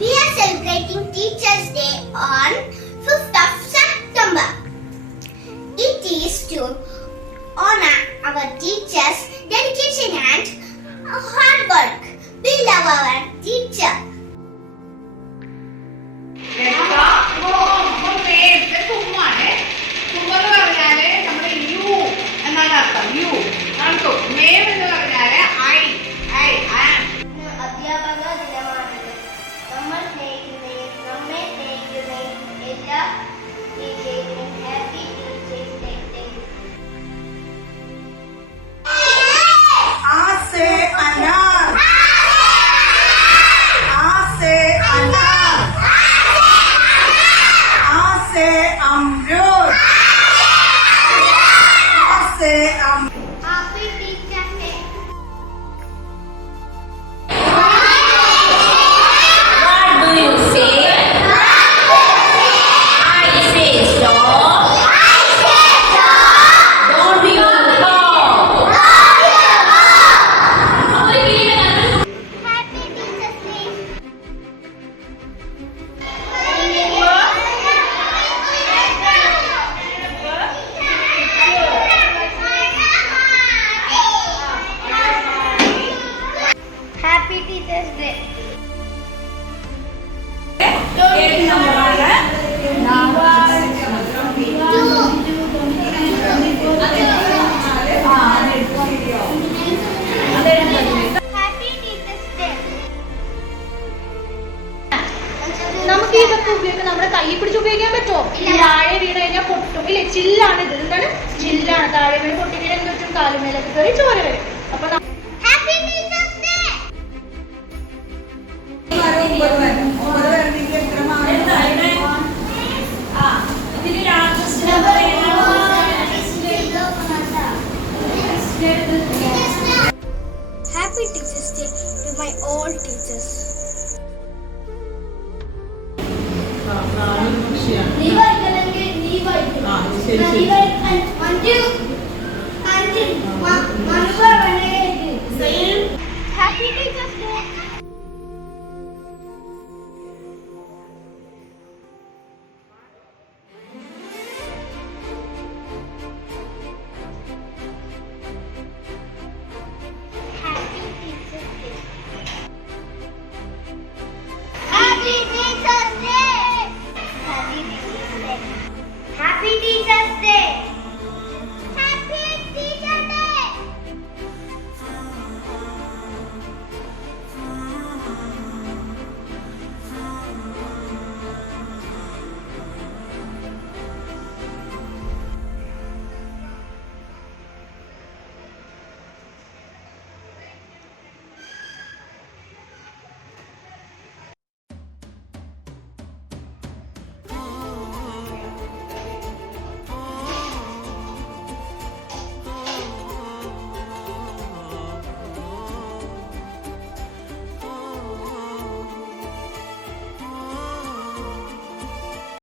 We are celebrating Teachers' Day on 5th of September. It is to honor our teachers' dedication and hard work. We love our teacher. അധ്യാപക ദിനമാണിത്. നമ്മൾ സ്നേഹിക്കുന്നതിനും നമ്മെ സ്നേഹിക്കുന്നതിനും എല്ലാ ടീച്ചേഴ്സിനും ഹാപ്പി ടീച്ചേഴ്സ് ഡേ. आ से अनार, आ से अनार, आ से अमरूद, आ से happy teachers day. What do you say? I say stop. Don't you talk. Happy teachers day. Happy teachers day. Happy teachers day. നമുക്ക് ഇതൊക്കെ ഉപയോഗിക്കാൻ നമ്മുടെ കൈ പിടിച്ച് ഉപയോഗിക്കാൻ പറ്റുമോ? താഴെ വീണ് കഴിഞ്ഞാൽ പൊട്ടും ഇല്ലേ? ചില്ലാണ് ഇത്. എന്താണ് ചില്ലാണ്? താഴെ വീണ് പൊട്ടി വീണ് എന്ത് പറ്റും? കാലുമേലൊക്കെ കയറി ചോര വരും. അപ്പൊ happy teachers day. Happy Teachers Day to my all teachers. ശരി ശരി